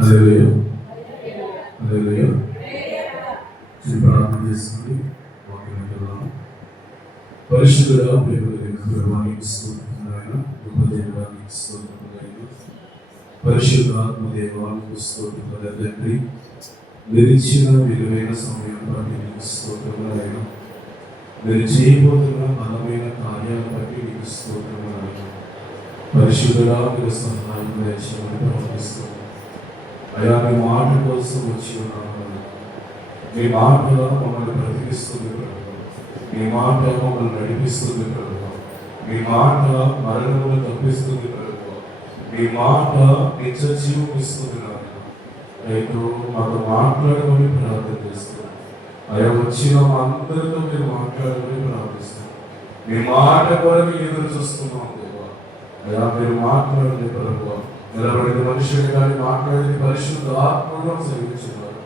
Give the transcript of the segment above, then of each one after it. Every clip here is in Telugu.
హల్లెలూయా హల్లెలూయా. ప్రార్థన చేసుకుని వాక్యంలోకి వెళ్దాము. పరిశుద్ధుడా ప్రేమకు స్తోత్రములైన ఉపదేవానికి స్తోత్రములైన పరిశుద్ధాత్మ దేవానికి స్తోత్రముల తండ్రి, నిలిచిన విలువైన సమయం బట్టి నీకు స్తోత్రములైన, మీరు చేయబోతున్న బలమైన కార్యాల బట్టి నీకు స్తోత్రములైన. పరిశుద్ధుడా మీరు సహాయం దయచేయమని ప్రార్థిస్తున్నాను. అయా మీ మాట కోసం వచ్చి ఉన్నాను. మీ మాట మమ్మల్ని బ్రతికిస్తుంది ప్రభువా, మీ మాట మమ్మల్ని నడిపిస్తుంది ప్రభువా, మీ మాట మరణమును తప్పిస్తుంది ప్రభువా, మీ మాట నిత్య జీవం ఇస్తుంది నాయన. రైతు మాతో మాట్లాడమని ప్రార్థన చేస్తున్నాను. అయా వచ్చిన మా అందరితో మీరు మాట్లాడమని ప్రార్థిస్తున్నాను. మీ మాట కూడా మేము ఎదురు చూస్తున్నాం దేవా. అయా మీరు మాట్లాడండి ప్రభువా. నిలబడిన మనుషులు కానీ మాట్లాడేది పరిశుద్ధ ఆత్మను సేవించున్నారు.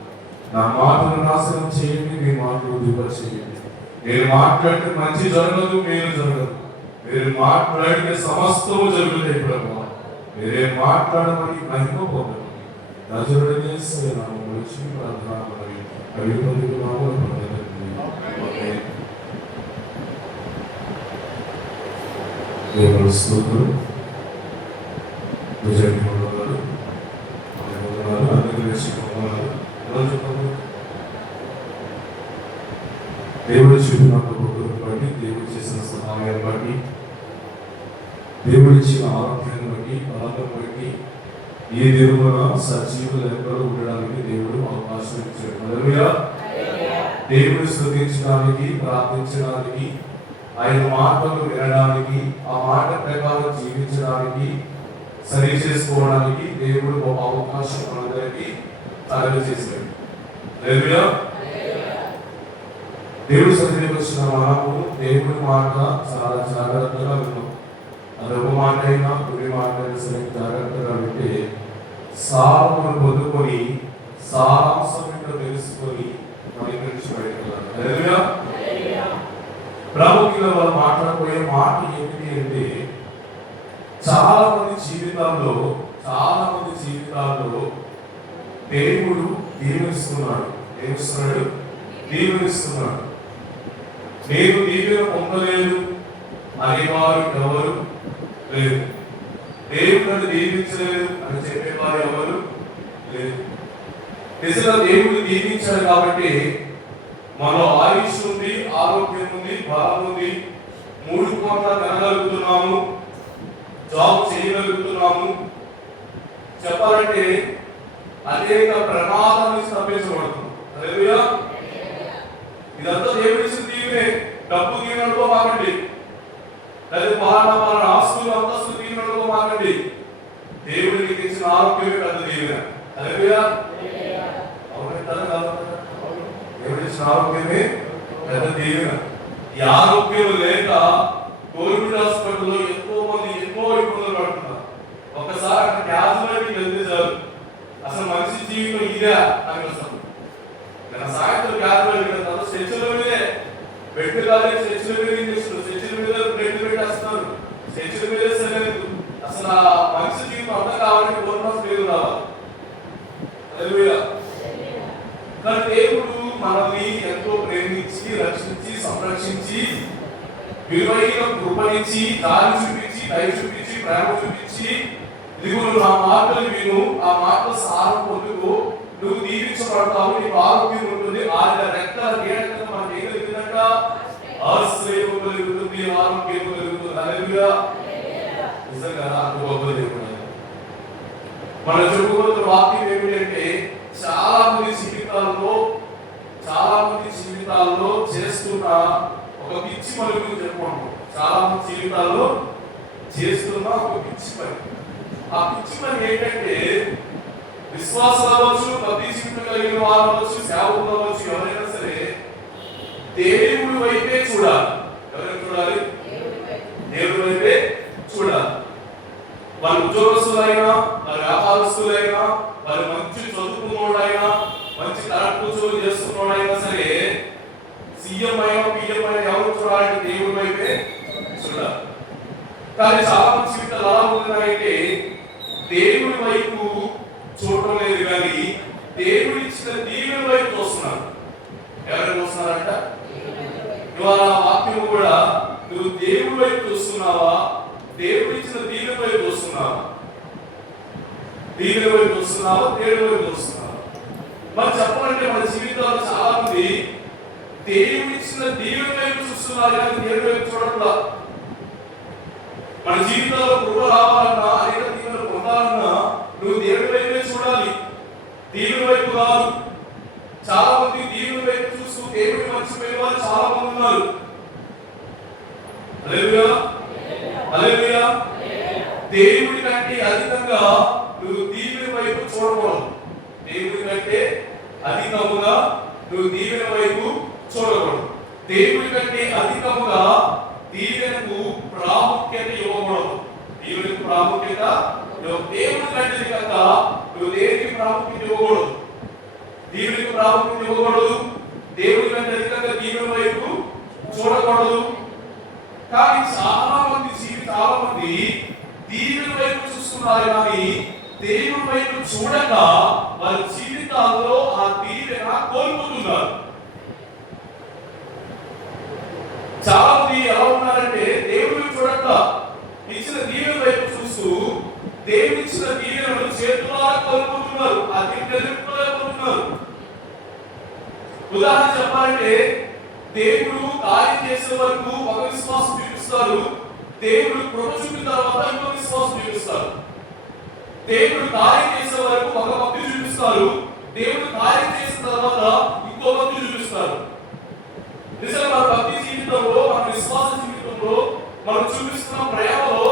నా మాటను నాశనం చేయండి, మీ మాటలు దిబ్బ చేయండి. మీరు మాట్లాడితే మంచి జరగదు, మేలు జరగదు. మీరు మాట్లాడితే సమస్తము జరుగుతాయి ప్రభువా. మీరే మాట్లాడమని మహిమ పొందమని నజరుడైన యేసు నామములో వచ్చి ప్రార్థన మరి అడిగినందుకు నామములో పొందండి. దేవుని స్తోత్రం. దేవుడు చూపిన బట్టి, దేవుడు చేసిన సహాయాన్ని బట్టి, దేవుడు ఇచ్చిన ఆరోగ్యాన్ని బట్టి, బలాన్ని బట్టి ఏ దేవుడు సజీవులు ఎక్కడో ఉండడానికి దేవుడు అవకాశం ఇచ్చాడు. హల్లెలూయా. దేవుడు స్తుతించడానికి, ప్రార్థించడానికి, ఆయన మాటలు వినడానికి, ఆ మాట ప్రకారం జీవించడానికి, సరి చేసుకోవడానికి దేవుడు ఒక అవకాశం మనందరికీ కలుగజేశాడు. హల్లెలూయా. దేవుడు సన్నిధికి వచ్చిన మనము దేవుడి మాట చాలా జాగ్రత్తగా విన్నాం. అది ఒక మాట అయినా గురి మాట అయినా సరే జాగ్రత్తగా వింటే సారమును పొందుకొని సారాంశం ఏంటో తెలుసుకొని మన ఇక్కడి నుంచి బయటకెళ్ళాలి. హల్లెలూయా. ప్రాముఖ్యంగా వాళ్ళు మాట్లాడబోయే మాట ఏమిటి అంటే, చాలా మంది జీవితాల్లో దేవుడు దీవెనిస్తున్నాడు. దీవెనిస్తున్నాడు. నేను దీవెన పొందలేదు అనేవారు ఎవరు లేదు. దేవుడు దీవించలేదు అని చెప్పేవారు ఎవరు లేదు. నిజంగా దేవుడు దీవించాడు కాబట్టి మనలో ఆయుష్ ఉంది, ఆరోగ్యం ఉంది, బలం ఉంది, 3 కోట్ల తినగలుగుతున్నాము, జాబ్ చేయగలుగుతున్నాము. చెప్పాలంటే అనేక ప్రమాదం నుంచి తప్పించబడుతుంది. హల్లెలూయా. ఇదంతా దేవుడి దీవెనే. డబ్బు దీవెనలో మాకండి, లేదా పలానా ఆస్తులు అంతస్తు దీవెనలో మాకండి. దేవుడికి ఇచ్చిన ఆరోగ్యమే పెద్ద దీవెన. హల్లెలూయా. దేవుడి ఇచ్చిన ఆరోగ్యమే పెద్ద దీవెన. ఈ ఆరోగ్యం లేక కోవిడ్ హాస్పిటల్లో ఎంతో మంది ఎన్నో ఇబ్బందులు పడుతున్నారు. ఒక్కసారి అక్కడ క్యాజువాలిటీకి వెళ్తే చాలు, అసలు మనిషి జీవితం ఇదే అని వస్తాం. నేను సాయంత్రం క్యాజువాలిటీ వెళ్తాను, స్ట్రెచ్ల మీదే బెడ్ కాదు, స్ట్రెచ్ల మీద ఇంజక్షన్, స్ట్రెచ్ల మీద బ్లడ్ పెట్టేస్తున్నారు, స్ట్రెచ్ల మీదే సరిలేదు. అసలు ఆ మనిషి జీవితం అంతా కావాలంటే గవర్నమెంట్ లేదు రావాలి. హల్లెలూయా. కానీ దేవుడు మనల్ని ఎంతో ప్రేమించి, రక్షించి, సంరక్షించి, విలువైన కృపనిచ్చి, దారి చూపించి, దయ చూపించి, ప్రేమ చూపించి, ఇదిగో నా మాటలు విను, ఆ మాటలు సారం పొందుకు, నువ్వు దీవించబడతావు, నీకు ఆరోగ్యం ఉంటుంది, ఆయన రెక్కల నీడగా మనకి ఏం కలిగిందంట? ఆశ్రయం కలుగుతుంది, ఆరోగ్యం కలుగుతుంది. హల్లెలూయా. నిజంగా నాకు గొప్ప దేవుడు. మనం చెప్పుకోతున్న వాక్యం ఏమిటంటే, చాలా మంది జీవితాల్లో చేస్తున్న ఒక పిచ్చి పని గురించి చెప్పుకుంటాం. చాలా మంది జీవితాల్లో చేస్తున్న ఒక పిచ్చి పని. ఆ పిచ్చి పని ఏంటంటే, విశ్వాసం అవ్వచ్చు, ప్రతి జీవితం కలిగిన వారు అవ్వచ్చు, సేవకులు అవ్వచ్చు, ఎవరైనా సరే దేవుడి వైపే చూడాలి. ఎవరైనా చూడాలి? దేవుడి వైపే చూడాలి. వారి ఉద్యోగస్తులైనా, వారి వ్యాపారస్తులైనా, వారి మంచి చదువుకున్నోడైనా, మంచి తరగతులు చేస్తున్నోడైనా సరే, సీఎం అయినా పిఎం అయినా ఎవరు చూడాలంటే దేవుడి వైపే చూడాలి. కానీ చాలా మంది జీవితాలు ఎలా ఉన్నాయంటే, దేవుడి వైపు చూడటం లేదు, కానీ దేవుడు ఇచ్చిన దీవెన వైపు చూస్తున్నారు. ఎవరైనా చూస్తున్నారంట? ఇవాళ వాక్యం కూడా నువ్వు దేవుడి వైపు చూస్తున్నావా, దేవుడు ఇచ్చిన దీవెన వైపు చూస్తున్నావా? దీవెన వైపు చూస్తున్నావా, దేవుడి వైపు చూస్తున్నావా? మరి చెప్పాలంటే మన జీవితాలు చాలా మంది దేవుడు ఇచ్చిన దీవెన వైపు చూస్తున్నారు, కానీ దేవుడి వైపు చూడట్లా. మన జీవితంలో కృప రావాలన్నా, అనేక దీవెనలు పొందాలన్నా నువ్వు దేవుడి వైపే చూడాలి, దీవెన వైపు కాదు. చాలా మంది దీవెన వైపు చూస్తూ దేవుడిని మర్చిపోయే వాళ్ళు చాలా మంది ఉన్నారు. హల్లెలూయా, హల్లెలూయా. దేవుడి కంటే అధికంగా నువ్వు దీవెన వైపు చూడకూడదు. దేవుడి కంటే అధికముగా నువ్వు దీవెన వైపు చూడకూడదు. దేవుడి కంటే అధికముగా దీవెనకు ప్రాముఖ్యత ఇవ్వకూడదు. దీవెనకు ప్రాముఖ్యత దేవుడి కంటే అధికంగా నువ్వు దేనికి ప్రాముఖ్యత ఇవ్వకూడదు. దీవెనకు ప్రాముఖ్యత ఇవ్వకూడదు. దేవుడి కంటే అధికంగా దీవెన వైపు చూడకూడదు. కానీ చాలా మంది దీవెన వైపు చూస్తున్నారు, కానీ దేవుడి వైపు చూడక వారి జీవితాల్లో ఆ దీవెన కోల్పోతున్నారు. చాలా మంది ఎలా ఉన్నారంటే దేవుడిని చూడక ఇచ్చిన దీవెన వైపు చూస్తూ దేవుడు ఇచ్చిన దీవెనను చేతులారా కోల్పోతున్నారు, ఆ దీవెనపోతున్నారు. ఉదాహరణ చెప్పాలంటే దేవుడు కార్యం చేసే వరకు ఒక విశ్వాసం చూపిస్తారు, దేవుడు కృప చూపిన తర్వాత ఇంకో విశ్వాసం చూపిస్తారు. దేవుడు కార్యం చేసే వరకు ఒక భక్తి చూపిస్తారు, దేవుడు కార్యం చేసిన తర్వాత ఇంకో భక్తి చూపిస్తారు. నిజంగా మన భక్తి జీవితంలో, మన విశ్వాస జీవితంలో మనం చూపిస్తున్న ప్రేమలో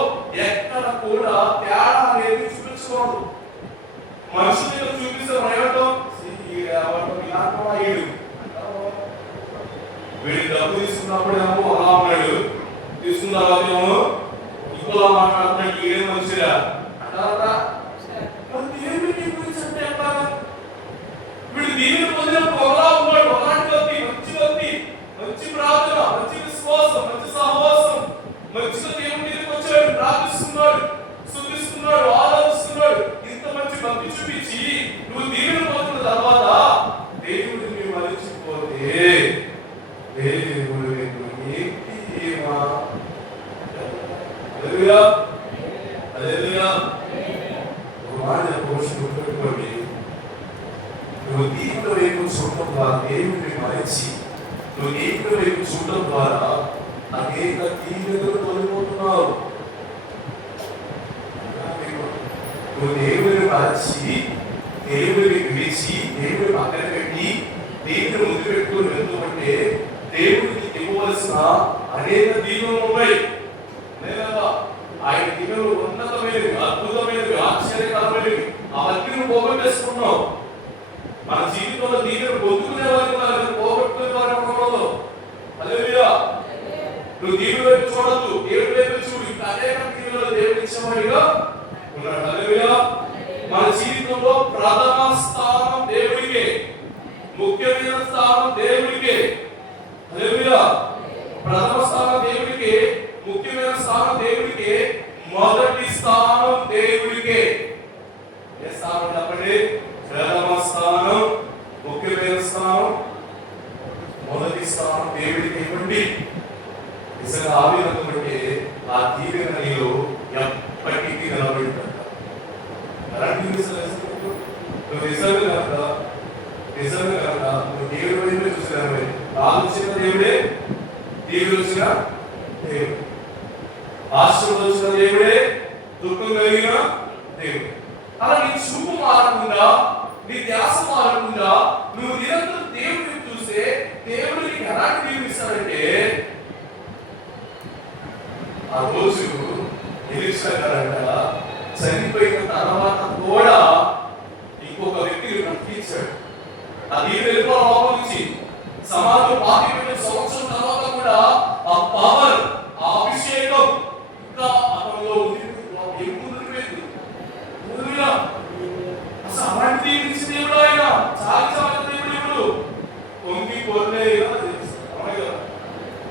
ఎక్కడ కూడా తేడా అనేది చూపించకూడదు. మనుషుల దగ్గర చూపిస్తే ప్రేమతో వీడి డబ్బు తీసుకున్నప్పుడేమో అలా ఉన్నాడు, తీసుకున్న తర్వాత ఏమో ఇంకోలా మాట్లాడుతున్నాడు, ఈడే మంచిగా అంటారా? వీడు దీనిని పొందినప్పుడు ఒకలా ఉన్నాడు, ఒకలాంటి వ్యక్తి, మంచి వ్యక్తి, మంచి ప్రార్థన, మంచి విశ్వాసం, మంచి సహవాసం, మంచిగా దేవుని మీదకి వచ్చాడు, ప్రార్థిస్తున్నాడు, స్తుతిస్తున్నాడు, ఆరాధిస్తున్నాడు. ఇంత మంచి భక్తి చూపించి నువ్వు దీనిని పొందిన తర్వాత దేవుడిని మరచిపోతే దేవుడు ఏమా? హల్లెలూయా, హల్లెలూయా. ఒక మాట గుర్తుపెట్టుకోండి, నువ్వు దేవుడి వైపు చూడటం ద్వారా దేవుడిని మరచి నువ్వు దేవుడి వైపు చూడటం ద్వారా అనేక దీవెనలు కోల్పోతున్నావు. నువ్వు దేవుడిని మరచి దేవుడిని విడిచి దేవుడిని పక్కన పెట్టి దేవుడిని ముందు పెట్టుకుని వెళ్తుంటే దేవుడికి ఇవ్వవలసిన అనేక దీవెనలు ఉన్నాయి. లేదా ఆయన దీవెనలు ఉన్నతమైనవి, అద్భుతమైనవి, ఆశ్చర్యకరమైనవి. అవన్నీ నువ్వు పోగొట్టేసుకున్నావు. మన జీవితంలో దీవెనలు పొందుకునే వారికి పోగొట్టుకునే వారు ఉండకూడదు. హల్లెలూయా. నువ్వు దీవెన వైపు చూడద్దు, దేవుడి వైపు చూడు. ఇంకా అనేక దీవెనలు దేవుడు ఇచ్చేవాడిగా ఉన్నాడు. హల్లెలూయా. మన జీవితంలో ప్రథమ స్థానం దేవుడికే, ముఖ్యమైన స్థానం దేవుడికే. హల్లెలూయా. ప్రథమ స్థానం దేవుడికే, ముఖ్యమైన స్థానం దేవుడికే, మొదటి స్థానం దేవుడికే. ఏ స్థానం చెప్పండి? ప్రథమ స్థానం, ముఖ్యమైన స్థానం, మొదటి స్థానం దేవుడికి ఇవ్వండి. నిజంగా ఆ విధంగా బట్టి ఆ దీవెన నీలో ఎప్పటికీ నిలబెడతాడు. అలాంటి నువ్వు నిజంగా కనుక నువ్వు దేవుడి వైపు చూసినావు, ఆలోచన దేవుడే, దేవుడు వచ్చిన దేవుడు, ఆశ్రమం వచ్చిన దేవుడే, దుఃఖం కలిగిన దేవుడు. అలా నీ చూపు మారకుండా, నీ ధ్యాస మారకుండా నువ్వు నిరంతరం దేవుడిని చూస్తే దేవుడు నీకు ఎలాంటి దీవిస్తాడంటే, ఆ రోజు ఎలీషా చనిపోయిన తర్వాత కూడా ఇంకొక వ్యక్తిని బ్రతికించాడు. అది వెళ్ళిపో లోపల నుంచి సమాధిలో పాతిపెట్టిన సంవత్సరం తర్వాత కూడా ఆ పవర్, ఆ అభిషేకం ఇంకా అతనిలో అసలు అలాంటి దేవుడు దేవుడు ఆయన చాలా చాలా దేవుడు. పొంగి పొందే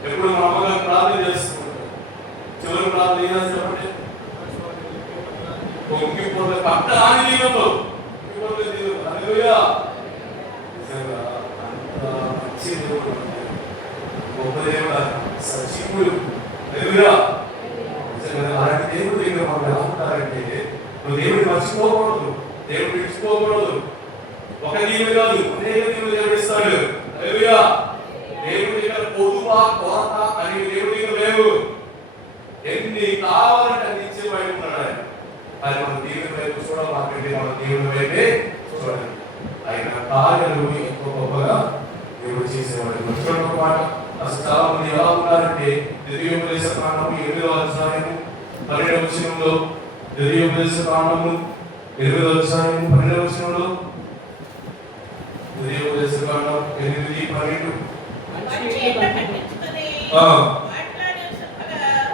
ఎప్పుడు మా అమ్మగారు ప్రార్థన చేస్తుంటారు, చివరి ప్రార్థన చెప్పండి, పొంగి పొందే పట్ట ఆని దీవెనతో హల్లెలూయా. నిజంగా అంత మంచి దేవుడు, గొప్ప దేవుడు, సజీవుడు. హల్లెలూయా. నిజంగా అలాంటి దేవుడు దగ్గర మనం ఎలా ఉంటారంటే, నువ్వు దేవుడిని మర్చిపోకూడదు, దేవుడిని విడిచిపోకూడదు. ఒక దీవుడు కాదు, అనేక దీవులు దేవుడు ఇస్తాడు. హల్లెలూయా. దేవుడి దగ్గర పొదుపా కొరత అని దేవుడి దగ్గర లేవు. ఎన్ని కావాలంటే అన్ని ఇచ్చేవాడు ఉన్నాడు ఆయన. అది మన దేవుని వైపు చూడాలంటే మన దేవుని వైపే చూడాలి. ఆయన కార్యాలు ఎంతో గొప్పగా దేవుడు చేసేవాడు. చూడండి మాట, అసలు చాలా మంది ఎలా ఉన్నారంటే ద్వితీయోపదేశ కాండము 8వ అధ్యాయము 12వ వచనంలో, ద్వితీయోపదేశ కాండము 8వ అధ్యాయము 12వ వచనంలో, ద్వితీయోపదేశ కాండం 8:12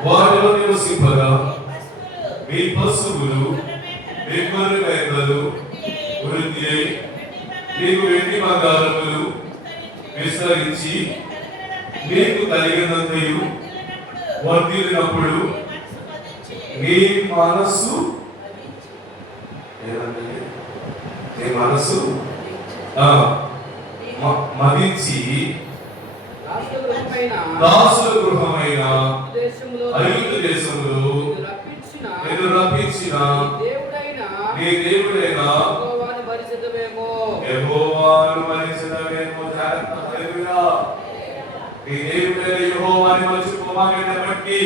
వాటిలో నివసింపగా మీ పశువులు మీ గొర్రె మేకలు వృద్ధి అయి మీకు వెండి బంగారములు విస్తరించి మీకు కలిగినంతయు వర్ధిల్లినప్పుడు మీ మనస్సు మదించి దాసుల గృహమైన ఐగుప్తు దేశంలో నిన్ను రప్పించిన నీ దేవుడైన యెహోవాను మరిచినవేమో. జాగ్రత్త. హల్లెలూయా. నీ దేవుడైన యెహోవాను మరిచిపోవాలని బట్టి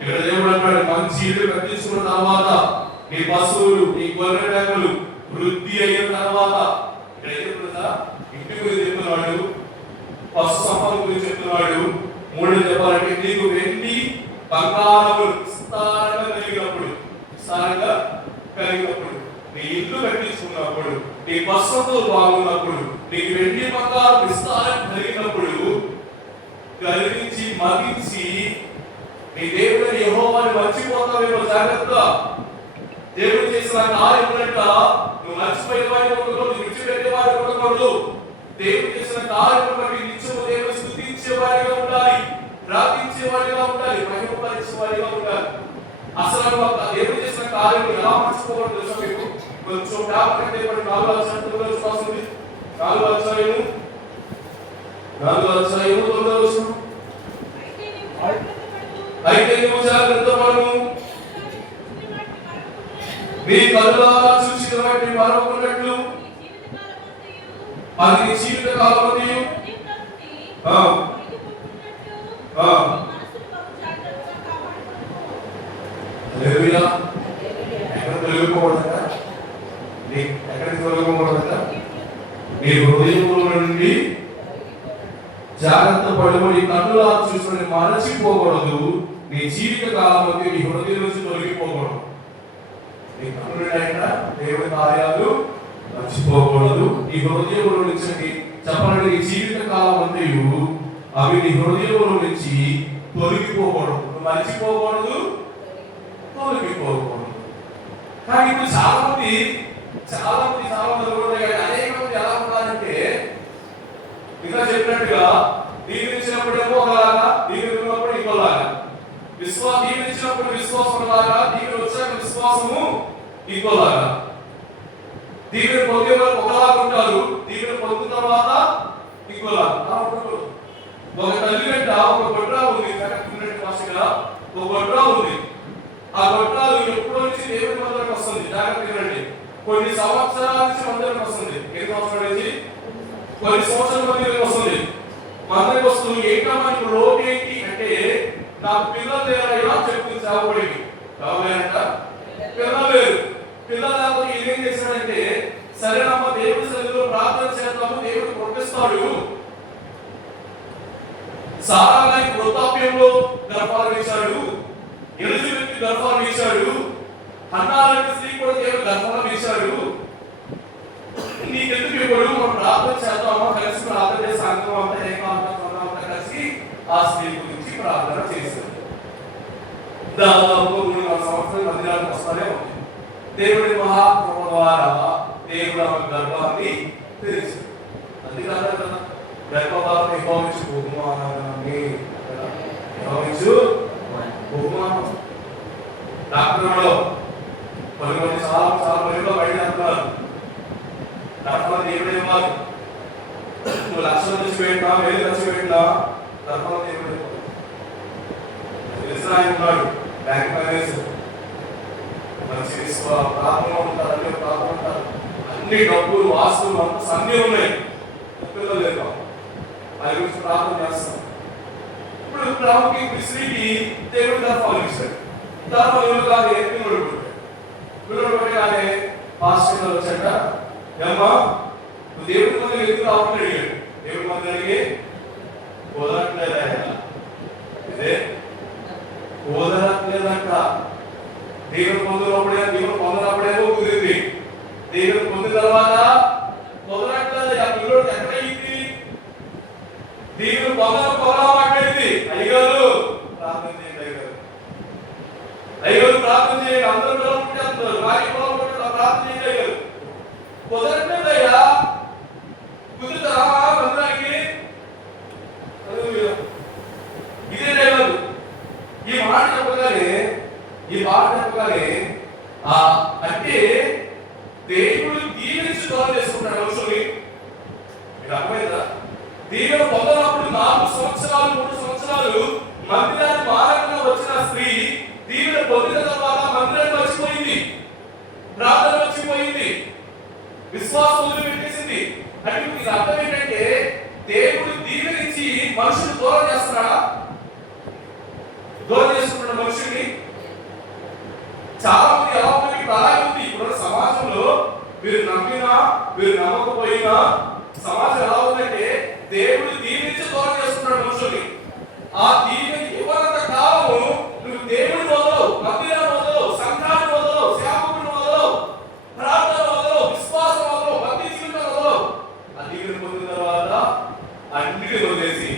ఇక్కడ దేవుడు అంటాడు, మంచి ఇల్లు కట్టించుకున్న తర్వాత నీ పశువులు నీ గొర్రె మేకలు వృద్ధి అయిన తర్వాత, ఇక్కడ ఏం చెప్తుందా, ఇంటి గురించి చెప్తున్నాడు, పశు సంపద గురించి చెప్తున్నాడు. మూడు చెప్పాలంటే నీకు వెండి బంగారములు విస్తారంగా కలిగినప్పుడు, నీ ఇల్లు కట్టించుకున్నప్పుడు, నీ పశువులు బాగున్నప్పుడు, నీకు వెండి బంగారం విస్తారంగా కలిగినప్పుడు కలిగించి మగించి నీ దేవుని యెహోవాను మర్చిపోతావేమో. జాగ్రత్త. దేవుడు చేసిన కార్యములంట నువ్వు మర్చిపోయేవాడిని ఉండకూడదు, విడిచిపెట్టేవాడిని ఉండకూడదు. దేవుడు చేసిన కార్యములను బట్టి నిత్యము దేవుని స్తుతించేవాడిగా ఉండాలి, ప్రార్థించేవాడిగా ఉండాలి, మహిమపరిచేవాడిగా ఉండాలి. అసలు దేవుడు చేసిన కార్యములు ఎలా మర్చిపోకూడదు తెలుసా మీకు? కొంచెం జ్ఞాపకం చేయబడి 4వ అధ్యాయంలో వస్తుంది. 4వ అధ్యాయము 9వ వచనం. అయితే నీవు జాగ్రత్త పడు, నీ కళ్ళారా చూసిన వాటిని మరవకున్నట్లు అది నీ జీవిత కాలమంతయు హల్లెలూయా. ఎక్కడ తొలగిపోకూడదట, ఎక్కడికి తొలగిపోకూడదట, నీ హృదయముల నుండి జాగ్రత్త పడుకొని కన్నులా చూసుకొని మరచిపోకూడదు. నీ జీవిత కాలమంతయు నీ హృదయం నుంచి తొలగిపోకూడదు. నీ కన్నులైనా దేవుని కార్యాలు మర్చిపోకూడదు. నీ హృదయముల నుంచి చెప్పాలంటే నీ జీవిత కాలం అంతయు అవి నీ హృదయముల నుంచి తొలగిపోకూడదు. మర్చిపోకూడదు, తొలగిపోకూడదు. కానీ ఇప్పుడు చాలా మంది అనేక మంది ఎలా ఉన్నారంటే, ఇంకా చెప్పినట్టుగా దీవించినప్పుడేమో ఒకలాగా, దీవించినప్పుడు ఇంకోలాగా, దీవించినప్పుడు విశ్వాసం ఒకలాగా, దీవిని వచ్చాక విశ్వాసము ఇంకోలాగా. దీవిని పొందే వాళ్ళు ఒకలాగా ఉంటారు, దీవిని పొందిన తర్వాత ఇంకోలాగా. ఒక తల్లి వెంట ఒక గొడ్రా ఉంది, ఒక గొడ్రా ఉంది. ఆ గొడ్రాలు ఎప్పుడో నుంచి దేవుని మందిరానికి వస్తుంది. జాగ్రత్త వినండి. కొన్ని సంవత్సరాల నుంచి మందిరానికి వస్తుంది. ఎన్ని సంవత్సరాల నుంచి? కొన్ని సంవత్సరాల మందిరానికి వస్తుంది. మందిరానికి వస్తూ ఏంటో లోటు ఏంటి అంటే, నాకు పిల్లలు లేరా చెప్తుంది. చావబడికి కావాలంట పిల్లలు లేరు. పిల్లలు లేకపోతే ఏం చేశాడంటే, సరేనమ్మ దేవుడి సన్నిధిలో ప్రార్థన చేద్దాము, దేవుడు కొట్టిస్తాడు. సారా గారికి వృద్ధాప్యంలో గర్భాలు ఇచ్చాడు, ఎలిజబెత్ గర్భాలు ఇచ్చాడు, హన్నా లాంటి స్త్రీ కూడా దేవుడు గర్భాలు ఇచ్చాడు. నీకెందుకు ఇప్పుడు మనం ప్రార్థన చేద్దామా, కలిసి ప్రార్థన చేసి సంఘం అంతా ఏకాంతంగా కలిసి ఆ స్త్రీ గురించి ప్రార్థన చేశాడు. దాదాపు 3-4 సంవత్సరాలు మందిరానికి వస్తానే ఉంది. దేవుడి మహాకృప ద్వారా దేవుడు ఆమె గర్భాన్ని తెరిచాడు. అది కాదు కదా, గర్భధారణ యెహోవాకు బహుమానాన్ని యెహోవాకు బహుమానం. డాక్టర్లో కొన్ని చాలా మందిలో బయట అంటున్నారు, తర్పణం దేవుడే ఇవ్వాలి. నువ్వు లక్షలు ఖర్చు పెట్టినా, 1000 ఖర్చు పెట్టినా తర్పణం దేవుడే ఇవ్వాలి. ఆయన ఉన్నాడు బ్యాంక్ మేనేజర్, మంచి ప్రాబ్లం ఉంటారు, అన్ని ప్రాబ్లం ఉంటారు, అన్ని డబ్బులు వాస్తులు అంతా అన్నీ ఉన్నాయి, పిల్లలు లేదు, ఆయన గురించి ప్రార్థన చేస్తాం. ఇప్పుడు ప్రాముఖ్య స్త్రీకి దేవుడు తర్పణం ఇస్తాడు. తర్పణం ఇవ్వగానే పిల్లలు పుట్టాడు. పిల్లలు పెట్టగానే పాస్టర్ గారు వచ్చాక, ఏమ్మా నువ్వు దేవుడి మంది ఎందుకు రావడం అడిగాడు. దేవుడి మంది అడిగి కుదరట్లేదా, ఇదే కుదరట్లేదంట. దేవుడు పొందినప్పుడేమో కుదిరింది, దేవుడు పొందిన తర్వాత కుదరట్లేదు. ఆ పిల్లడు ఎక్కడైంది, దేవుడు పొందడం మాట్లాడింది. అయ్యగారు ప్రార్థన చేయండి, అయ్యగారు ప్రార్థన చేయండి, అందరూ పిల్లలు ప్రార్థన చేయండి, అయ్యారు కుదరట్లేదయ్యా, కుదురుతారా మందిరానికి? ఇదే లేదు. ఈ మాట చెప్పగానే అంటే దేవుడు దీవించి దూరం చేసుకుంటాడు మనుషుల్ని. మీకు అర్థమైందా? దేవుడు పొందనప్పుడు 4 సంవత్సరాలు 3 సంవత్సరాలు మందిరానికి మారకుండా వచ్చిన స్త్రీ దీవెన పొందిన తర్వాత మందిరాన్ని మర్చిపోయింది, ప్రార్థన మర్చిపోయింది, విశ్వాసం వదిలిపెట్టేసింది. అంటే మీకు అర్థం ఏంటంటే దేవుడు దీవెనించి మనుషులు దూరం చేస్తున్నాడా? దూరం చేసుకుంటున్న మనుషుల్ని చాలా మంది ఎలా ఉంది, అలాగే ఉంది. ఇప్పుడు సమాజంలో మీరు నమ్మినా మీరు నమ్మకపోయినా సమాజం ఎలా ఉందంటే దేవుడు దీవించి దూరం చేస్తున్నాడు మనుషుల్ని. ఆ దీవెని ఇవ్వనంత కాలము నువ్వు దేవుడి వదలవు, మందిరం వదలవు, సంఘాన్ని వదలవు, సేవకుని వదలవు, ప్రార్థన వదలవు, విశ్వాసం వదలవు, భక్తి జీవితం వదలవు. ఆ దీవెని పొందిన తర్వాత అన్నిటిని వదిలేసి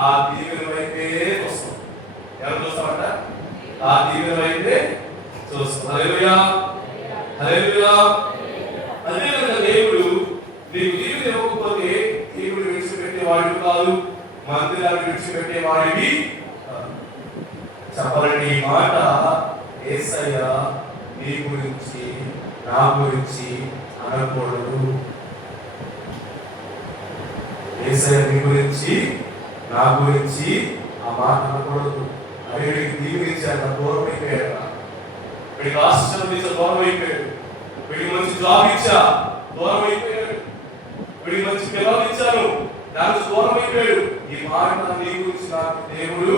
ఆ దీవెని వైపే వస్తాం. ఎవరు చూస్తామంట? ఆ దీవెని వైపే చూస్తాం. హల్లెలూయా, హల్లెలూయా. అదేవిధంగా దేవుడు నీకు దీవెని ఇవ్వకపోతే దేవుడు విడిచిపెట్టేవాడు కాదు, మందిరాన్ని విడిచిపెట్టేవాడివి చెప్పాలండి. ఈ మాట యేసయ్య నీ గురించి నా గురించి అనకూడదు. యేసయ్య నీ గురించి నా గురించి ఆ మాట అనకూడదు. అవి వీడికి దీవించాక దూరం అయిపోయాడు, వీడికి ఆశీర్వదించ దూరం అయిపోయాడు, వీడికి మంచి జాబ్ ఇచ్చా దూరం అయిపోయాడు, వీడికి మంచి పిల్లలు ఇచ్చాను దానికి దూరం అయిపోయాడు. ఈ మాట నీ గురించి నాకు దేవుడు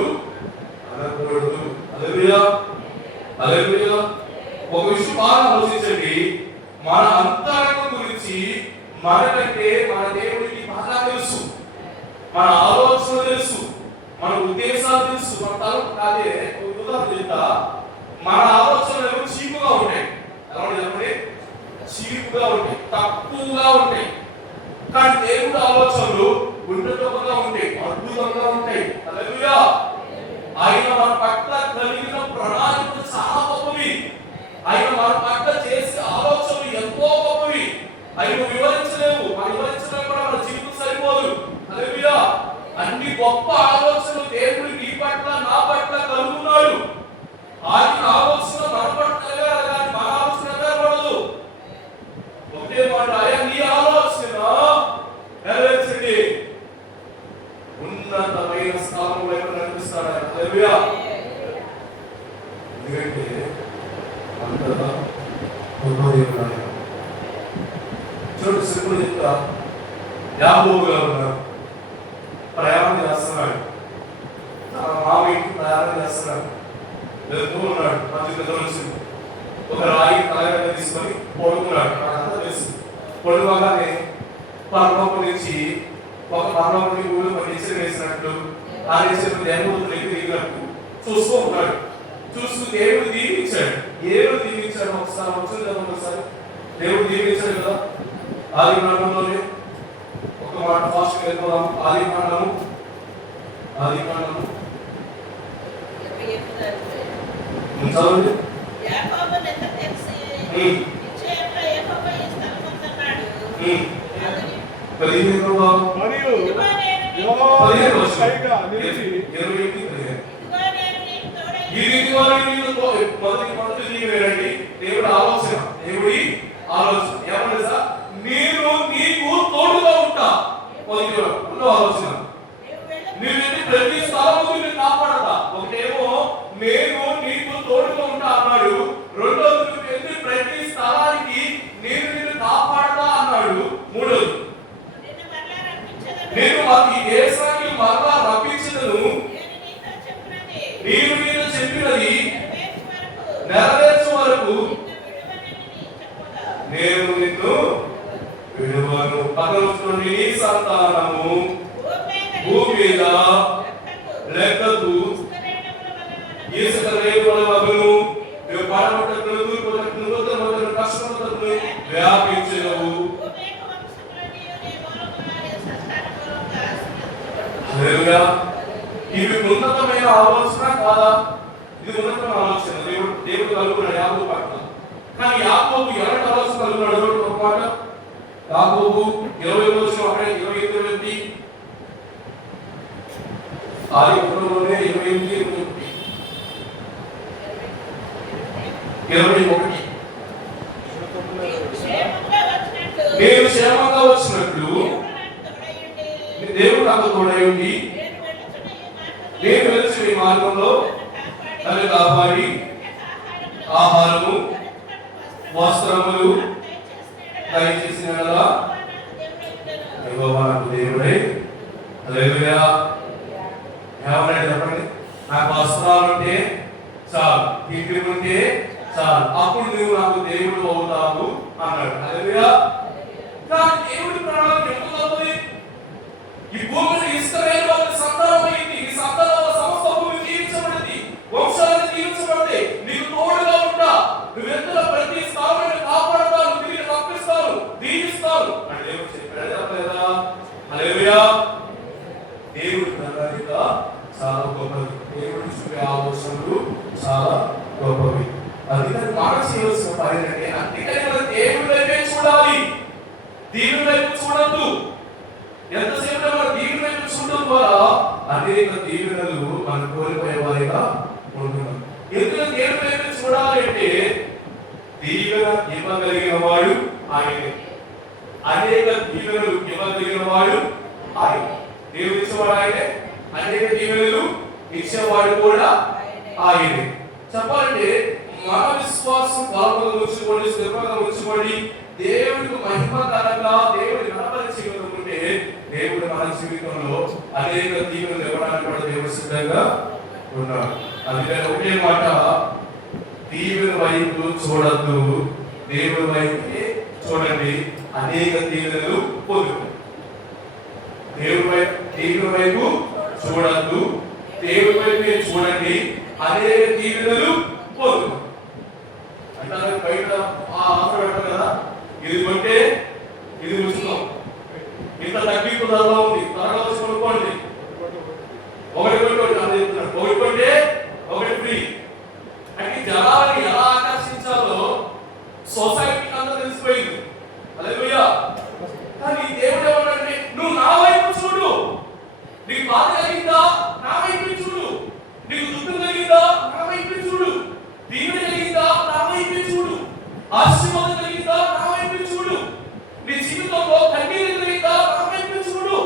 అనకూడదు. హల్లెలూయా, హల్లెలూయా. ఒక విషయం బాగా ఆలోచించండి, మన అంతరంగం గురించి మనకంటే మన దేవుడికి బాగా తెలుసు, మన ఆలోచన తెలుసు, మన ఉద్దేశాలు తెలుసు, మన తలం కాదే. ఉదాహరణ చెప్తా, మన ఆలోచనలు చీపుగా ఉంటాయి, ఎలా చెప్పండి, చీపుగా ఉంటాయి, తక్కువగా ఉంటాయి. కానీ దేవుడి ఆలోచనలు ఉన్నతంగా ఉంటాయి, అద్భుతంగా ఉంటాయి. హల్లెలూయా. ఆయన మన పట్ల కలిగిన ప్రణాళికలు చాలా గొప్పవి, ఆయన మన పట్ల చేసే ఆలోచనలు ఎంతో గొప్పవి. ఆయన వివరించలేవు, వివరించడం కూడా మన జీవితం సరిపోదు. హల్లెలూయా. అన్ని గొప్ప ఆలోచనలు దేవుడు నీ పట్ల నా పట్ల కలుగుతున్నాడు. ఆయన ఆలోచన మన పట్ల కానీ మన ఆలోచన కలగదు. ఒకటే మాట, ఆయన నీ ఆలోచన నెరవేర్చండి, ఉన్నతమైన స్థానం వైపు నడిపిస్తాడు. హల్లెలూయా. ఎందుకంటే అంతగా చూడు, సింపుల్ చెప్తా. యాకోబు గారు ఉన్నారు, ప్రయాణం చేస్తున్నాడు, తన మామ ఇంటికి ప్రయాణం చేస్తున్నాడు, వెళ్తూ ఉన్నాడు. మధ్య వచ్చింది, ఒక రాయి తలగడ తీసుకొని పడుకున్నాడు. నాకంతా తెలుసు. పడుకోగానే పరలోకం నుంచి ఒక పరలోకం ఊళ్ళో నిచ్చెన వేసినట్టు ఆ నిచ్చెన దేవదూతలు ఎగిరినట్టు చూస్తూ ఉన్నాడు. చూస్తూ దేవుడు దీవించాడు. దేవుడు దీవించాడు. ఒకసారి వచ్చింది కదా, ఒకసారి దేవుడు దీవించాడు కదా. ఆది కాండంలోనే ఒక మాట ఫాస్ట్ వెళ్ళిపోదాం. ఆది కాండము చదవండి. మొదటి దేవుడి ఆలోచన, దేవుడి ఆలోచన ఏమన్నా మీరు నెరవేర్చు వరకు నేను నిన్ను విడువను. పక్కన నీ సంతానము భూమి మీద లెక్కకు ఇసుక రేణువుల వలెను పడమటకును తూర్పుటకును ఉత్తరముటకును పశ్చిమముటకును వ్యాపించెదవు. హల్లెలూయా. ఇవి ఉన్నతమైన ఆలోచన కాదా? ఇది ఉన్నతమైన ఆలోచన. దేవుడు కలుగున్నాడు యాకోబు పట్ల. కానీ యాకోబు ఎలాంటి ఆలోచన కలుగున్నాడు? ఒక మాట యాకోబు 20 వచనం అక్కడ 28 ఆది ఒకటిలోనే 28 21 నేను క్షేమంగా వచ్చినట్లు దేవుడు నాకు తోడై ఉండి నేను వెళ్తున్న ఈ మార్గంలో నన్ను కాపాడి ఆహారము వస్త్రములు దయచేసిన యెహోవా నాకు దేవుడై. హల్లెలూయా. ఏమన్నాడు చెప్పండి? నాకు వస్త్రాలు ఉంటే చాలు, తిండి ఉంటే చాలు, అప్పుడు నువ్వు నాకు దేవుడు అవుతావు అన్నాడు. హల్లెలూయా. కానీ దేవుడి ప్రణాళిక ఎంత గొప్పది! ఈ భూమిని ఇశ్రాయేలు వాళ్ళ సంతానం అయింది. ఈ సంతానం సమస్త భూమి దీవించబడింది, వంశాలను దీవించబడింది. నీకు తోడుగా ఉంటా, నువ్వు ఎత్తుల ప్రతి స్థానాన్ని కాపాడతాను, తిరిగి తప్పిస్తాను, దీవిస్తాను అని దేవుడు చెప్పాడు. చెప్పలేదా? హల్లెలూయా. దేవుడి ప్రణాళిక చాలా గొప్పది. దేవుడి చూపే ఆలోచనలు చాలా గొప్పవి. అందుకని మనం చేయవలసిన పని ఏంటంటే అందుకని మనం దేవుడి వైపే చూడాలి, దేవుడి వైపు చూడద్దు. ఎంతసేపు మనం దేవుడి వైపు చూడడం ద్వారా అనేక దీవెనలు మనం కోల్పోయే వారిగా ఉంటున్నాం. ఎందుకంటే దేవుడి వైపు చూడాలి అంటే దీవెన ఇవ్వగలిగిన వాడు ఆయనే, అనేక దీవెనలు ఇవ్వగలిగిన వాడు ఆయన. దేవుడు ఇచ్చేవాడు ఆయనే, అనేక దీవెనలు ఇచ్చేవాడు కూడా ఆయనే. చెప్పాలంటే మన విశ్వాసం బలంగా ఉంచుకోండి, స్థిరంగా ఉంచుకోండి. దేవుడికి మహిమకరంగా దేవుడి కనపరిచే దేవుడు మన జీవితంలో అనేక దీవెనలు ఇవ్వడానికి కూడా దేవుడు సిద్ధంగా ఉన్నాడు. అందుకని ఒకే మాట, దీవెన వైపు చూడద్దు, దేవుడి వైపు చూడండి, అనేక దీవెనలు పొందుతారు. దేవుడి వైపు చూడద్దు, దేవుడి వైపు చూడండి, అనేక దీవెనలు పొందుతారు. అంటే బయట ఆఫర్ పెట్టారు కదా, ఇది కొంటే ఇది ఉచితం, ఇంత తగ్గింపు ధరలో ఉంది, త్వరగా వచ్చి కొనుక్కోండి, ఒకటి కొనుక్కోండి అని చెప్తున్నాడు. ఒకటి కొంటే ఒకటి ఫ్రీ. అంటే జనాన్ని ఎలా ఆకర్షించాలో సొసైటీకి అంతా తెలిసిపోయింది. హల్లెలూయా. కానీ దేవుడు ఏమన్నాడంటే నువ్వు నా వైపు చూడు, నీకు బాధ కలిగిందా నా వైపు చూడు, నీకు దుఃఖం కలిగిందా నా వైపు చూడు, దీవెన కలిగిందా నా వైపు చూడు, ఆశీర్వాదం కలిగిందా నా వైపు చూడు, నీ జీవితంలో కన్నీరు కలిగిందా నా వైపు చూడు,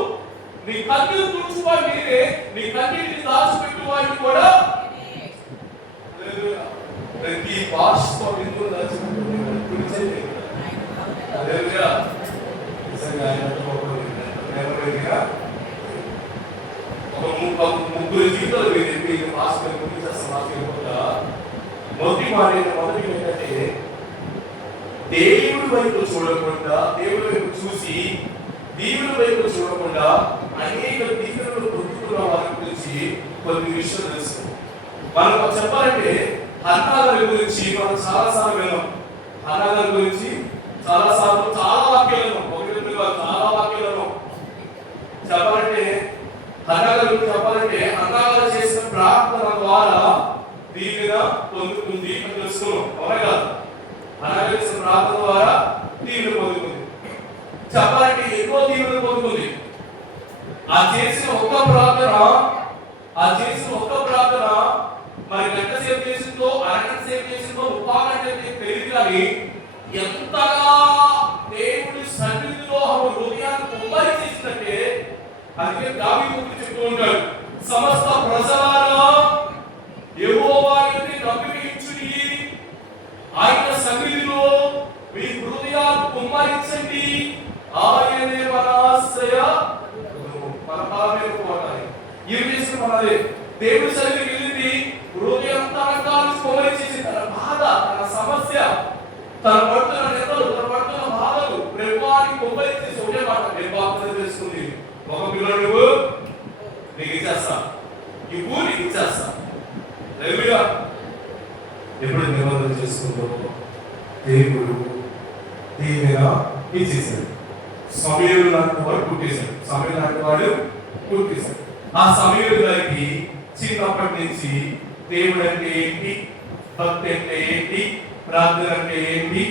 నీ కన్నీరు తుడుచువాడు నేనే, నీ కన్నీటిని దాచిపెట్టువాడిని కూడా. ప్రతి భాషతో ఎందుకు దాచిపెట్టుకుంటే హల్లెలూయా. నిజంగా ఒక ముగ్గురు జీవితాలు చెప్పి మొదటి మాట ఏంటంటే దేవుడి వైపు చూడకుండా, దేవుడి వైపు చూసి దేవుడి వైపు చూడకుండా అనేక దీవెనలు పొందుతున్న వారి గురించి కొన్ని విషయాలు తెలుసు. మనం చెప్పాలంటే హన్నా గారి గురించి మనం చాలాసార్లు విన్నాం. హన్నా గారి గురించి చాలాసార్లు చాలా వాక్యాలు విన్నాం, ఒకటి చాలా వాక్యాలు విన్నాం. చెప్పాలంటే హన్నా గారి గురించి చెప్పాలంటే హన్నా గారు చేసిన ప్రార్థన ద్వారా దీవెన పొందుతుంది అని తెలుసుకున్నాం. అవునా కాదు? హన్నా గారు చేసిన ప్రార్థన ద్వారా దీవెన పొందుతుంది. చెప్పాలంటే ఎక్కువ దీవెన పొందుతుంది. ఆ చేసిన ఒక్క ప్రార్థన మరి గంట సేపు చేసిందో, అరగంట సేపు చేసిందో, ముప్పాగంట తెలియదు. కానీ ఎంతగా దేవుడి సన్నిధిలో హృదయాన్ని పొందాలి చేసిందంటే అందుకే దావీదు చెప్తూ ఉంటాడు, సమస్త ప్రజలారా యెహోవాని నమ్మించుడి, ఆయన సన్నిధిలో మీ హృదయాన్ని పొందాలించండి, ఆయనే మన ఆశ్రయ మన బలమైన కోట. ఏం చేసిన మనదే దేవుడి సన్నిధికి వెళ్ళింది, హృదయం తనకాలు పొందాలి చేసి తన బాధ తన సమస్య, తన పడుతున్న నిందలు, తన పడుతున్న బాధలు ప్రభువానికి ఉపయోగించేసి ఒకటే మాట, ప్రభు అర్థం చేసుకుంది, ఒక పిల్లలు నువ్వు నీకు ఇచ్చేస్తా, ఇవ్వు నీకు ఇచ్చేస్తా. హల్లెలూయా. ఎప్పుడు నిబంధన చేసుకుంటావు, దేవుడు దీనిగా ఇచ్చేసాడు. సమయంలో లాంటి వాడు పుట్టేశాడు, సమయం లాంటి వాడు పుట్టేశాడు. ఆ సమయంలో గారికి చిన్నప్పటి నుంచి దేవుడు అంటే ఏంటి, భక్తి అంటే ఏంటి, ప్రార్థన అంటే ఏంటి,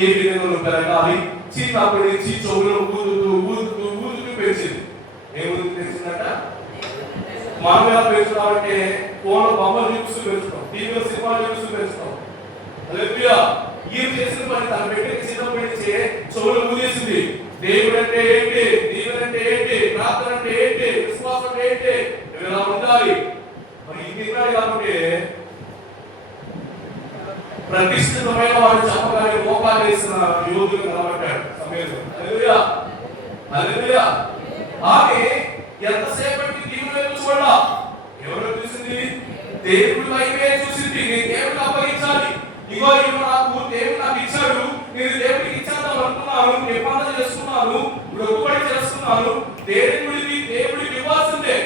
ఏ విధంగా నువ్వు పెరగాలి, చిన్నప్పటి నుంచి చెవులు ఊదుతూ పెంచింది. ఏముంది పెంచిందట? మామూలుగా పెంచుతామంటే ఫోన్లో బొమ్మలు చూపిస్తూ పెంచుతాం, టీవీలో సినిమాలు చూపిస్తూ పెంచుతాం. హల్లెలూయా. ఈయన చేసిన పని తన బిడ్డకి చిన్నప్పటి నుంచే చెవులు ఊదేసింది. దేవుడు అంటే ఏంటి, దేవుడు అంటే ఏంటి, ప్రార్థన అంటే ఏంటి, విశ్వాసం అంటే ఏంటి, ఇలా ఉండాలి. మరి ఇంటిన్నాడు కాబట్టి ప్రతిష్ఠితమైన వాడు చెప్పగానే మోకాలు వేసిన యోధులు కనబడ్డాడు సమయంలో. హల్లెలూయా. హల్లెలూయా. ఆమె ఎంతసేపటి దేవుడి వైపు చూడాల, ఎవరో చూసింది, దేవుడి వైపే చూసింది. నేను దేవుడికి అప్పగించాలి, ఇగో నాకు దేవుడు నాకు ఇచ్చాడు, నేను దేవుడికి ఇచ్చేద్దాం అనుకున్నాను, నిబంధన చేసుకున్నాను, మొక్కుబడి చేస్తున్నాను. దేవుడికి ఇవ్వాల్సిందే.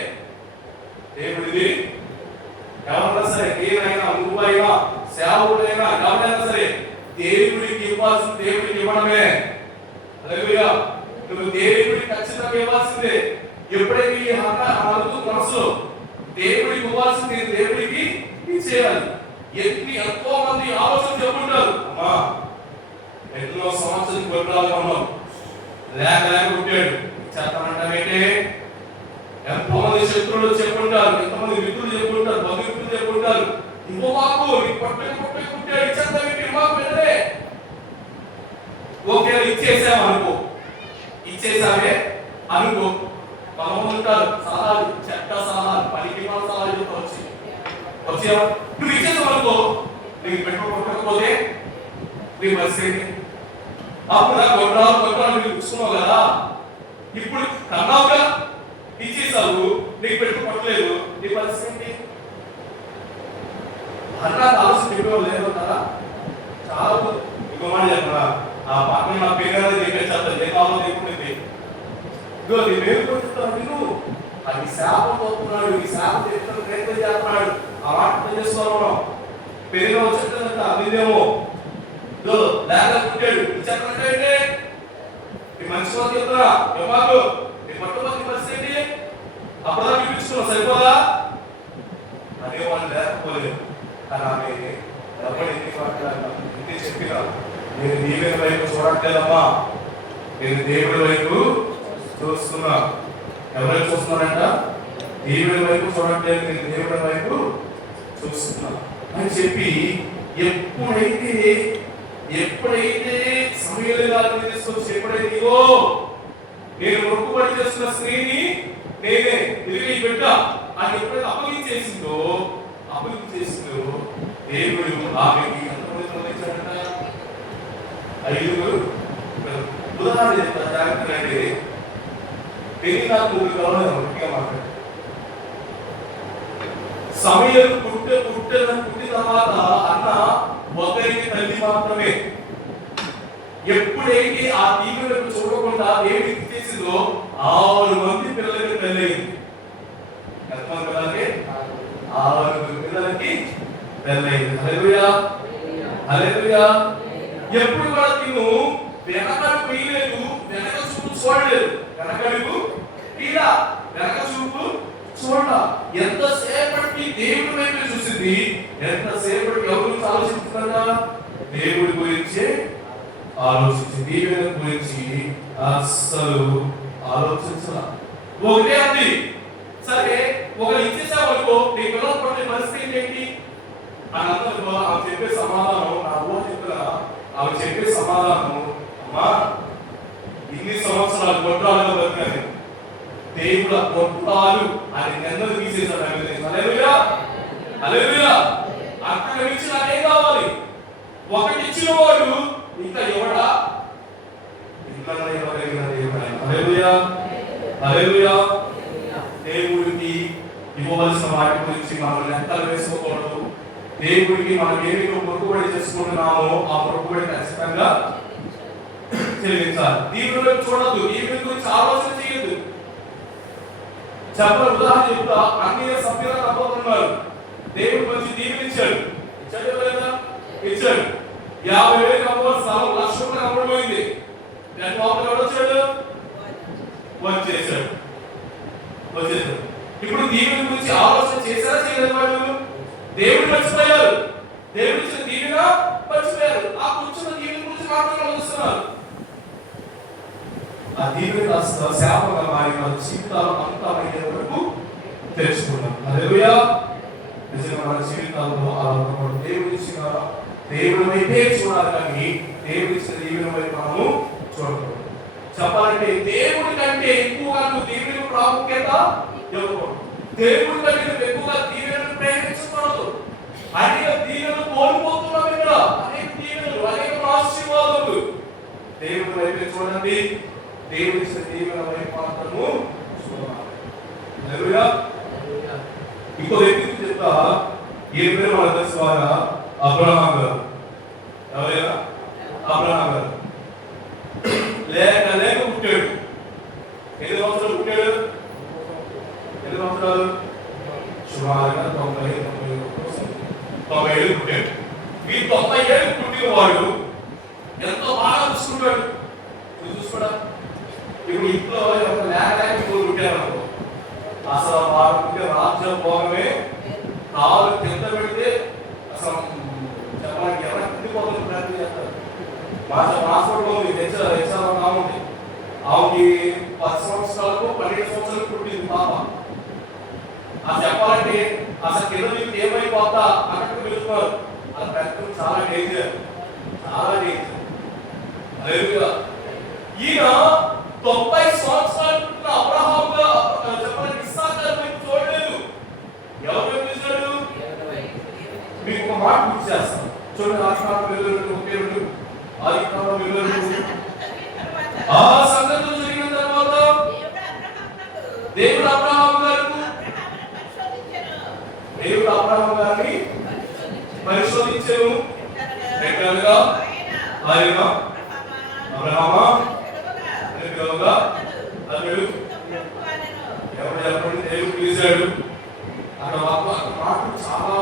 దేవుడిది ఎవరైనా సరే, ఏదైనా నువ్వైనా సేవకుడైనా ఎవరైనా సరే దేవుడికి ఇవ్వాల్సింది, దేవుడికి ఇవ్వడమే. హల్లెలూయా. నువ్వు దేవుడికి ఖచ్చితంగా ఇవ్వాల్సిందే. ఎప్పుడైతే ఈ హక్కు మనసులో దేవుడికి ఇవ్వాల్సింది దేవుడికి ఇచ్చేయాలి. ఎంతో మంది ఆలోచన చెప్పుకుంటారు, అమ్మా ఎన్నో సంవత్సరం గొప్పరాలు ఉన్నాం, లేక పుట్టాడు చేస్తానంటే. ఎంతో మంది శత్రువులు చెప్పుకుంటారు, ఎంతమంది మిత్రులు చెప్పుకుంటారు, బంధుమిత్రులు చెప్పుకుంటారు, ఇంకో మాకు పుట్టాడు ఇచ్చేద్దాం, మాకు వెళ్ళే. ఓకే ఇచ్చేసాము అనుకో, ఇచ్చేసామే అనుకో. కొంతమంది ఉంటారు సలహాలు, చెడ్డ సలహాలు, పనికి మన సలహాలు వచ్చేవా, నువ్వు ఇచ్చేసావు అనుకో, నీకు పెట్టుకోకపోతే నీ పరిస్థితి. అప్పుడు గొడ్రాలు నీకు చూసుకున్నావు కదా, ఇప్పుడు కన్నావుగా ఇచ్చేసావు, నీకు పెట్టుకోవట్లేదు, నీ పరిస్థితి. అన్నా ఆలోచన చెప్పేవాళ్ళు లేదు కదా చాలా. ఇంకో మాట చెప్పరా, ఆ పక్కన నా పేరు చెప్పేస్తారు, ఏ కావాలో చెప్పుకుంటుంది, ఇదో నీ పేరు కొట్టుతావు, నేను అది శాపం పోతున్నాడు, ఈ శాపం చెప్తున్న ప్రయత్నం చేస్తున్నాడు. ఆ మాట చేస్తున్నాం, పెరిగిన వచ్చేటంట అదేమో ఇదో లేక పుట్టాడు ఇచ్చేటంటే ఈ మనిషి వాళ్ళు చెప్తున్నా ఇవ్వకు, నీ పట్టుబడి పరిస్థితి అప్పుడా చూపించుకున్నావు సరిపోదా అదే వాళ్ళు లేకపోలేదు. కానీ ఆమె ఎవరు ఇంటికి చెప్పినా, నేను దేవుని వైపు చూడట్లేదమ్మా, నేను దేవుడి వైపు చూస్తున్నా. ఎవరైనా చూస్తున్నారంట, దేవుడి వైపు చూడట్లేదు, నేను దేవుడి వైపు చూస్తున్నా అని చెప్పి ఎప్పుడైతే సమయాలు గారిని తీసుకొచ్చి ఎప్పుడైతే ఇగో నేను మొక్కుబడి చేస్తున్న స్త్రీని నేనే తిరిగి బిడ్డ అని ఎప్పుడైతే అప్పగించేసిందో దేవుడు ఆమెకి ఎంతమంది పంపించాడంట? 5. ఉదాహరణ చెప్తాను జాగ్రత్తగా అంటే, పెళ్లి నాకు 3 కావాలి ముఖ్యంగా మాట్లాడు. సమయం పుట్టిన తర్వాత అన్న ఒకరికి తల్లి మాత్రమే. ఎప్పుడైతే ఆ దీవెనకు చూడకుండా ఏమి చేసిందో 6 మంది పిల్లలకి తల్లి అయింది. ఎంతమంది పిల్లలకి? 6 పిల్లలకి తల్లి అయింది. హల్లెలూయా. హల్లెలూయా. ఎప్పుడు కూడా తిను వెనకడు పీయలేదు, వెనక చూపు చూడలేదు, వెనకడుగు పీల, వెనక చూపు చూడ. ఎంతసేపటికి దేవుడి వైపు చూసింది, ఎంతసేపటికి ఎవరి గురించి ఆలోచిస్తుందా? దేవుడి గురించి ఆలోచించి, దేవుడి గురించి అస్సలు ఆలోచించాల. ఒకటే అంది, సరే ఒకరు ఇచ్చేసావనుకో, నీ పిల్లలు పడే పరిస్థితి ఏంటి అని అందరూ ఆమె చెప్పే సమాధానం, నా ఊహ చెప్తున్నా, ఆమె చెప్పే సమాధానం, అమ్మా ఇన్ని సంవత్సరాలు గొడ్రాలుగా బతికాను, దేవుడు ఆ గొడ్రాలు అని నెందరు తీసేశాడు. హల్లెలూయా. హల్లెలూయా. అక్కడ నుంచి నాకేం కావాలి? ఒకటి ఇచ్చిన వాడు ఇంకా ఎవడా? హల్లెలూయా. హల్లెలూయా. దేవుడికి ఇవ్వవలసిన వాటి గురించి మనం లెక్కలు వేసుకోకూడదు, దేవుడికి మనం ఏమిటో మొక్కుబడి చేసుకుంటున్నామో ఆ మొక్కుబడి ఖచ్చితంగా చెల్లించాలి. దీవుని చూడద్దు, దీవుని గురించి ఆలోచన చేయొద్దు. చెప్పిన ఉదాహరణ చెప్తా. అన్ని సభ్యుల తప్పకున్నారు, దేవుడు మంచి దీవెనిచ్చాడు, ఇచ్చాడు లేదా? ఇచ్చాడు. 50,000 కమ్మలు స్థలం 1,00,000 రూపాయలు అమ్మడిపోయింది. దాని లోపల ఎవరు వచ్చాడు? వచ్చేసాడు. ఇప్పుడు దీవుని గురించి ఆలోచన చేశారా చేయలేదు? వాళ్ళు దేవుడు మర్చిపోయారు, దేవుడు ఇచ్చిన దీవెన మర్చిపోయారు. ఆ కూర్చున్న దీవెన గురించి మాత్రం ఆలోచిస్తున్నారు. ఆ దీవెన కాస్త శాపంగా మారి మన జీవితాలు అంతా అయ్యే వరకు తెలుసుకున్నాం. హల్లెలూయా. నిజంగా మన జీవితాల్లో దేవుడు ఇచ్చిన దేవుడి వైపే చూడాలి, కానీ దేవుడు ఇచ్చిన దీవెన వైపు మనము చూడకూడదు. చెప్పాలంటే దేవుడి కంటే ఎక్కువగా నువ్వు దీవెన ప్రాముఖ్యత ఇవ్వకూడదు. దేవుడి కంటే నువ్వు ఎక్కువగా దీవెనను ప్రేమించకూడదు. అనేక దీవెనలు కోల్పోతున్నాం. ఇక్కడ అనేక దీవెనలు, అనేక ఆశీర్వాదాలు. దేవుడి వైపే చూడండి, దేవుడి ఇచ్చిన దీవెన వైపు మాత్రము చూడాలి. హల్లెలూయా. ఇంకో వ్యక్తికి చెప్తా, ఏ పేరు మన తెలుసు ద్వారా? అబ్రహాం గారు. ఎవరైనా? అబ్రహాం గారు లేక పుట్టాడు. ఎన్ని సంవత్సరాలు పుట్టాడు? ఎన్ని సంవత్సరాలు? సుమారుగా 90 ఏళ్ళు పుట్టాడు. ఈ 90 ఏళ్ళు పుట్టిన వాడు ఎంతో బాగా చూసుకుంటాడు. చూసుకోడా? ఇప్పుడు ఇంట్లో లేక పుట్టారనుకో, అసలు వారికి రాజ్య భోగమే. కాలు కింద పెడితే అసలు చెప్పడానికి ఎవరైనా కిందిపోతుంది ప్రయత్నం చేస్తారు. మాసపడిలో ఆమెకి 10 సంవత్సరాలకు 12 సంవత్సరాలకు పుట్టింది పాప. అది చెప్పాలంటే అసలు కింద మీకు ఏమైపోతా అన్నట్టు పిలుస్తున్నారు. అది ప్రయత్నం చాలా డేంజర్, చాలా డేంజర్. హల్లెలూయా. ఈయన 90 సంవత్సరాలు పుట్టిన అబ్రహాముగా చెప్పాలంటే ఇస్సాకు వైపు చూడలేదు. ఎవరు వైపు చూశాడు? మీకు ఒక మాట గుర్తు చేస్తాను చూడండి. ఆదికాండం 22 ఆ సంగతులు జరిగిన తర్వాత దేవుడు అబ్రహాము గారిని పరిశోధించెను. ఎట్లనగా ఆయన అబ్రహామా అని పిలువగా అతడు ఎవరు చెప్పండి దేవుడు పిలిచాడు. అక్కడ మాటలు చాలా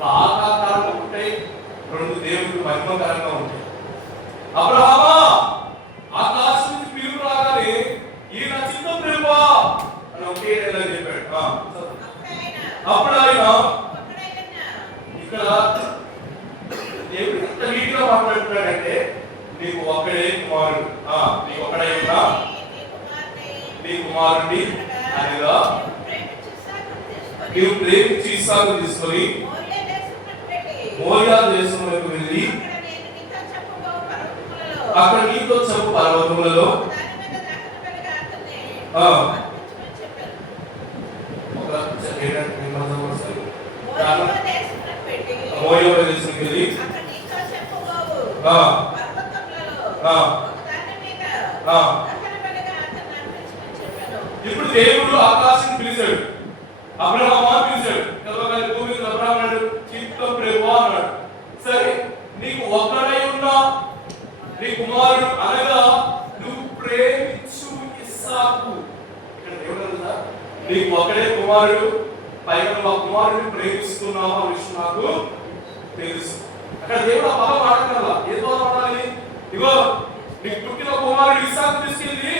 బాధాకరంగా ఉంటాయి, రెండు దేవుడికి మహిమకరంగా ఉంటాయి. అబ్రహామా, ఆకాశం నుంచి పిలుపు రాగానే ఈయన చిత్తం ప్రభువా అని ఒకే డైలాగ్ చెప్పాడు. అప్పుడు ఆయన ఇక్కడ దేవుడు ఎంత నీట్గా మాట్లాడుతున్నాడంటే, నీకు ఒక్కడే కుమారుడు, నీకు ఒక్కడే ఉన్నా నీ కుమారుడిని అనగా నీవు ప్రేమించి ఇస్సాకు తీసుకొని మోరియా దేశంలోకి వెళ్ళి అక్కడ నీతో చెప్పు పర్వతములలో మోరియా దేశంకి వెళ్ళి ఇప్పుడు దేవుడు ఆకాశం పిలిచాడు, అబ్రహామా పిలిచాడు. భూమి అబ్రహాం అన్నాడు, చిత్తం ప్రభువా అన్నాడు. సరే, నీకు ఒక్కడై ఉన్నా నీ కుమారుడు అనగా నువ్వు ప్రేమించు ఇస్సాకు. ఇక్కడ దేవుడు నీకు ఒక్కడే కుమారుడు, పైగా నువ్వు ఆ కుమారుడిని ప్రేమిస్తున్నావు అనే విషయం నాకు తెలుసు. అక్కడ దేవుడు ఆ పదం వాడగల. ఏదో వాడాలి? ఇగో నీకు పుట్టిన కుమారుడు ఇస్సాకు తీసుకెళ్ళి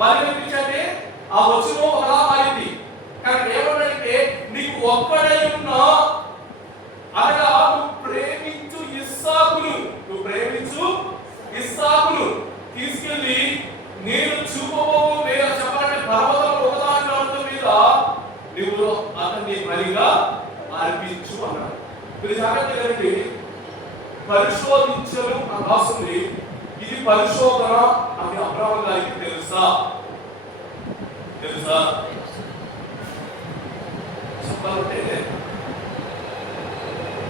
బలిపించంటే ఆ వచనం ఒకలా మారింది. కానీ ఏమన్నాడంటే నీకు ఒక్కడై ఉన్నా అనగా నువ్వు ప్రేమించు ఇస్సాకును, తీసుకెళ్ళి నేను చూపబోవు మీద చెప్పాలంటే పర్వతం ఒకదాని మీద నువ్వు అతన్ని బలిగా అర్పించు అన్నాడు. మీరు జాగ్రత్త ఏంటి? పరిశోధించను అని రాస్తుంది. ఇది పరిశోధన అని అబ్రహాము గారికి తెలుసా? చెప్పాలంటే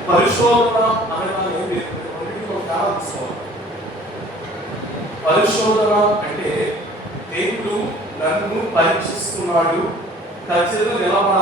పరిశోధన అనగానే పరిశోధన అంటే దేవుడు నన్ను పరీక్షిస్తున్నాడు, ఖచ్చితంగా నిలబడాలి.